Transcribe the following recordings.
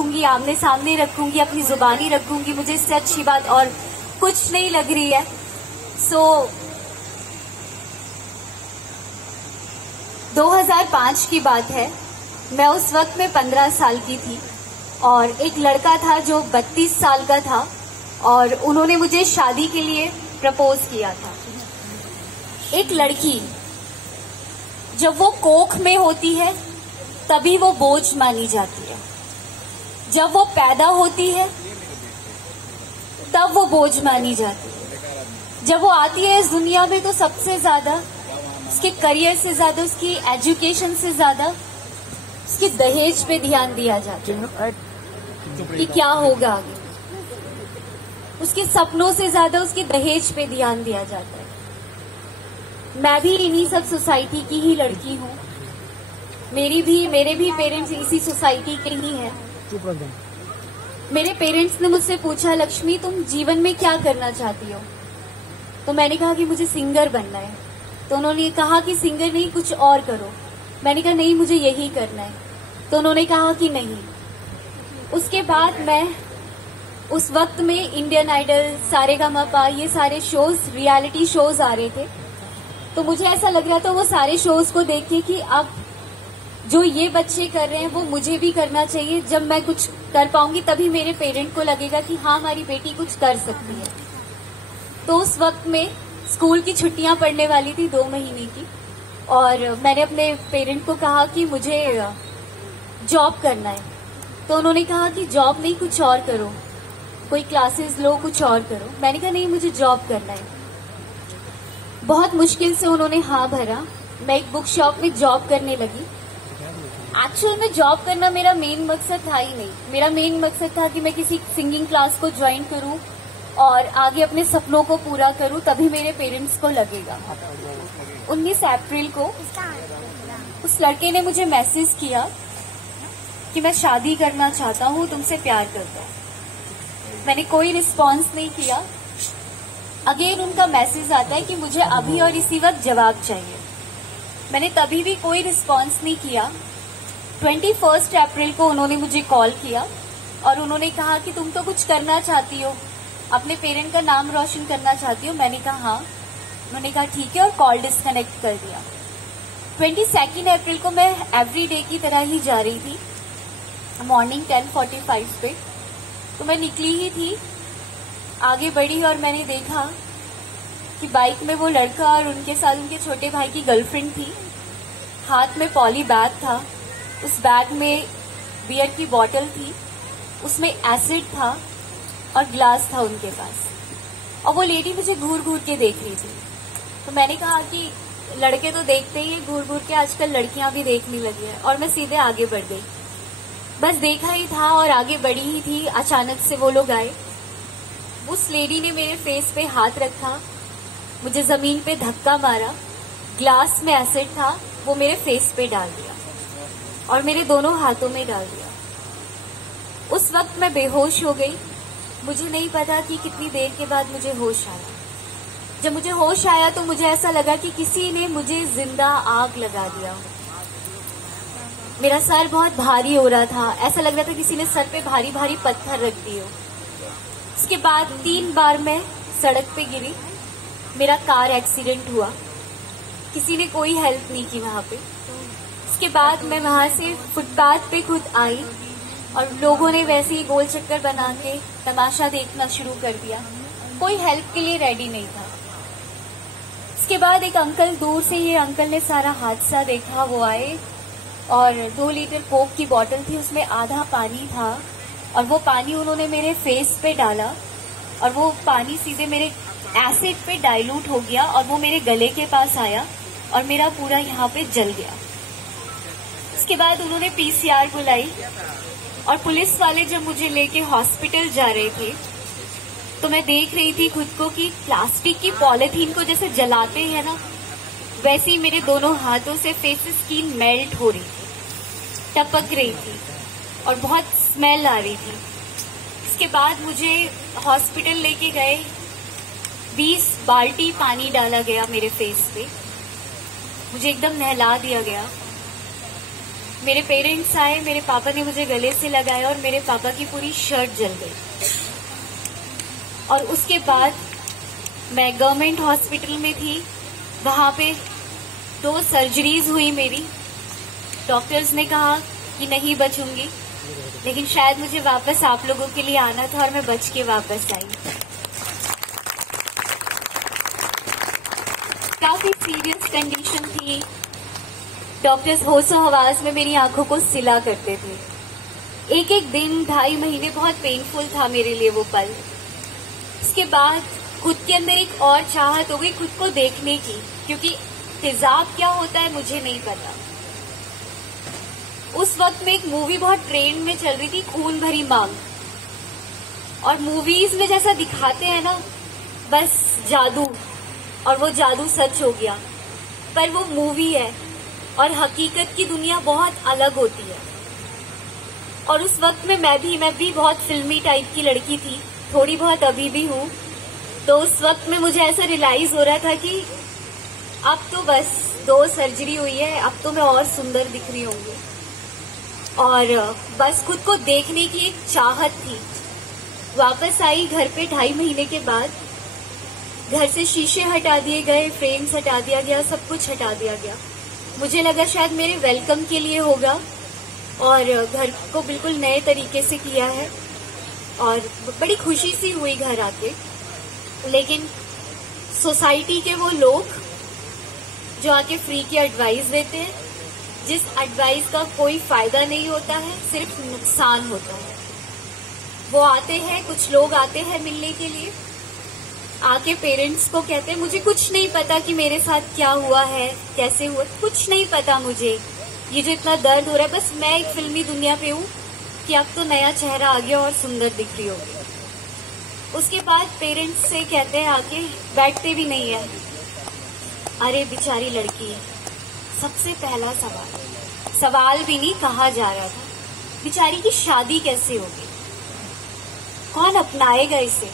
रखूंगी, आमने सामने रखूंगी, अपनी जुबानी रखूंगी, मुझे इससे अच्छी बात और कुछ नहीं लग रही है। सो 2005 की बात है। मैं उस वक्त में 15 साल की थी और एक लड़का था जो 32 साल का था और उन्होंने मुझे शादी के लिए प्रपोज किया था। एक लड़की जब वो कोख में होती है तभी वो बोझ मानी जाती है, जब वो पैदा होती है तब वो बोझ मानी जाती है। जब वो आती है इस दुनिया में तो सबसे ज्यादा उसके करियर से ज्यादा, उसकी एजुकेशन से ज्यादा उसके दहेज पे ध्यान दिया जाता है कि क्या होगा आगे। उसके सपनों से ज्यादा उसके दहेज पे ध्यान दिया जाता है। मैं भी इन्हीं सब सोसाइटी की ही लड़की हूँ। मेरे भी पेरेंट्स इसी सोसाइटी के ही हैं। मेरे पेरेंट्स ने मुझसे पूछा, लक्ष्मी तुम जीवन में क्या करना चाहती हो? तो मैंने कहा कि मुझे सिंगर बनना है। तो उन्होंने कहा कि सिंगर नहीं, कुछ और करो। मैंने कहा नहीं, मुझे यही करना है। तो उन्होंने कहा कि नहीं। उसके बाद मैं उस वक्त में इंडियन आइडल, सारेगामापा, ये सारे शोज, रियलिटी शोज आ रहे थे। तो मुझे ऐसा लग रहा था वो सारे शोज को देख के कि अब जो ये बच्चे कर रहे हैं वो मुझे भी करना चाहिए। जब मैं कुछ कर पाऊंगी तभी मेरे पेरेंट को लगेगा कि हाँ हमारी बेटी कुछ कर सकती है। तो उस वक्त में स्कूल की छुट्टियां पड़ने वाली थी 2 महीने की और मैंने अपने पेरेंट को कहा कि मुझे जॉब करना है। तो उन्होंने कहा कि जॉब नहीं, कुछ और करो, कोई क्लासेस लो, कुछ और करो। मैंने कहा नहीं, मुझे जॉब करना है। बहुत मुश्किल से उन्होंने हाँ भरा। मैं एक बुक शॉप में जॉब करने लगी। एक्चुअल में जॉब करना मेरा मेन मकसद था ही नहीं। मेरा मेन मकसद था कि मैं किसी सिंगिंग क्लास को ज्वाइन करूं और आगे अपने सपनों को पूरा करूं, तभी मेरे पेरेंट्स को लगेगा। 19 अप्रैल को उस लड़के ने मुझे मैसेज किया कि मैं शादी करना चाहता हूं, तुमसे प्यार करता हूं। मैंने कोई रिस्पॉन्स नहीं किया। अगेन उनका मैसेज आता है कि मुझे अभी और इसी वक्त जवाब चाहिए। मैंने तभी भी कोई रिस्पॉन्स नहीं किया। 21 अप्रैल को उन्होंने मुझे कॉल किया और उन्होंने कहा कि तुम तो कुछ करना चाहती हो, अपने पेरेंट का नाम रोशन करना चाहती हो। मैंने कहा हाँ। उन्होंने कहा ठीक है और कॉल डिस्कनेक्ट कर दिया। 22 अप्रैल को मैं एवरी डे की तरह ही जा रही थी, मॉर्निंग 10:45 पे। तो मैं निकली ही थी, आगे बढ़ी और मैंने देखा कि बाइक में वो लड़का और उनके साथ उनके छोटे भाई की गर्लफ्रेंड थी। हाथ में पॉली बैग था, उस बैग में बियर की बोतल थी, उसमें एसिड था और ग्लास था उनके पास। और वो लेडी मुझे घूर घूर के देख रही थी। तो मैंने कहा कि लड़के तो देखते ही घूर घूर के, आजकल लड़कियां भी देखने लगी है। और मैं सीधे आगे बढ़ गई। बस देखा ही था और आगे बढ़ी ही थी। अचानक से वो लोग आए। उस लेडी ने मेरे फेस पे हाथ रखा, मुझे जमीन पे धक्का मारा, ग्लास में एसिड था वो मेरे फेस पे डाल दिया और मेरे दोनों हाथों में डाल दिया। उस वक्त मैं बेहोश हो गई। मुझे नहीं पता कि कितनी देर के बाद मुझे होश आया। जब मुझे होश आया तो मुझे ऐसा लगा कि किसी ने मुझे जिंदा आग लगा दिया। मेरा सर बहुत भारी हो रहा था, ऐसा लग रहा था किसी ने सर पे भारी भारी पत्थर रख दिए। उसके बाद 3 बार मैं सड़क पे गिरी। मेरा कार एक्सीडेंट हुआ, किसी ने कोई हेल्प नहीं की वहां पे। उसके बाद मैं वहां से फुटपाथ पे खुद आई और लोगों ने वैसे ही गोल चक्कर बना के तमाशा देखना शुरू कर दिया। कोई हेल्प के लिए रेडी नहीं था। उसके बाद एक अंकल, दूर से ये अंकल ने सारा हादसा देखा, वो आए और 2 लीटर कोक की बोतल थी, उसमें आधा पानी था और वो पानी उन्होंने मेरे फेस पे डाला और वो पानी सीधे मेरे एसिड पे डाइल्यूट हो गया और वो मेरे गले के पास आया और मेरा पूरा यहाँ पे जल गया। उसके बाद उन्होंने पीसीआर बुलाई और पुलिस वाले जब मुझे लेके हॉस्पिटल जा रहे थे तो मैं देख रही थी खुद को कि प्लास्टिक की पॉलीथीन को जैसे जलाते हैं ना, वैसे ही मेरे दोनों हाथों से फेस स्किन मेल्ट हो रही थी, टपक रही थी और बहुत स्मेल आ रही थी। इसके बाद मुझे हॉस्पिटल लेके गए। 20 बाल्टी पानी डाला गया मेरे फेस पे, मुझे एकदम नहला दिया गया। मेरे पेरेंट्स आए, मेरे पापा ने मुझे गले से लगाया और मेरे पापा की पूरी शर्ट जल गई। और उसके बाद मैं गवर्नमेंट हॉस्पिटल में थी, वहां पे 2 सर्जरीज हुई मेरी। डॉक्टर्स ने कहा कि नहीं बचूंगी, लेकिन शायद मुझे वापस आप लोगों के लिए आना था और मैं बच के वापस आई। काफी सीरियस कंडीशन थी। डॉक्टर्स होशो हवास में मेरी आंखों को सिला करते थे। एक एक दिन 2.5 महीने बहुत पेनफुल था मेरे लिए वो पल। उसके बाद खुद के अंदर एक और चाहत हो गई खुद को देखने की, क्योंकि तेजाब क्या होता है मुझे नहीं पता। उस वक्त में एक मूवी बहुत ट्रेंड में चल रही थी, खून भरी मांग। और मूवीज में जैसा दिखाते हैं ना, बस जादू, और वो जादू सच हो गया। पर वो मूवी है और हकीकत की दुनिया बहुत अलग होती है। और उस वक्त में मैं भी बहुत फिल्मी टाइप की लड़की थी, थोड़ी बहुत अभी भी हूँ। तो उस वक्त में मुझे ऐसा रियलाइज हो रहा था कि अब तो बस 2 सर्जरी हुई है, अब तो मैं और सुंदर दिख रही होंगी। और बस खुद को देखने की एक चाहत थी। वापस आई घर पे 2.5 महीने के बाद। घर से शीशे हटा दिए गए, फ्रेम्स हटा दिया गया, सब कुछ हटा दिया गया। मुझे लगा शायद मेरे वेलकम के लिए होगा, और घर को बिल्कुल नए तरीके से किया है और बड़ी खुशी सी हुई घर आके। लेकिन सोसाइटी के वो लोग जो आके फ्री की एडवाइस देते हैं, जिस एडवाइस का कोई फायदा नहीं होता है, सिर्फ नुकसान होता है, वो आते हैं, कुछ लोग आते हैं मिलने के लिए, आके पेरेंट्स को कहते हैं मुझे कुछ नहीं पता कि मेरे साथ क्या हुआ है, कैसे हुआ, कुछ नहीं पता मुझे, ये जो इतना दर्द हो रहा है, बस मैं एक फिल्मी दुनिया पे हूँ कि अब तो नया चेहरा आ गया और सुंदर दिख रही होगी। उसके बाद पेरेंट्स से कहते हैं आके, बैठते भी नहीं है, अरे बेचारी लड़की है। सबसे पहला सवाल भी नहीं कहा जा रहा था, बेचारी की शादी कैसे होगी, कौन अपनाएगा इसे,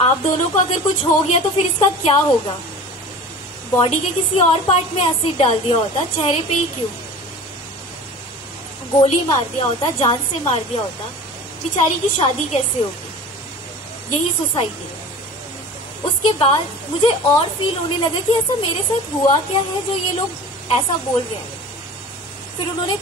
आप दोनों को अगर कुछ हो गया तो फिर इसका क्या होगा। बॉडी के किसी और पार्ट में एसिड डाल दिया होता, चेहरे पे ही क्यों, गोली मार दिया होता, जान से मार दिया होता, बेचारी की शादी कैसे होगी। यही सोसाइटी है। उसके बाद मुझे और फील होने लगा कि ऐसा मेरे साथ हुआ क्या है जो ये लोग ऐसा बोल रहे हैं। फिर उन्होंने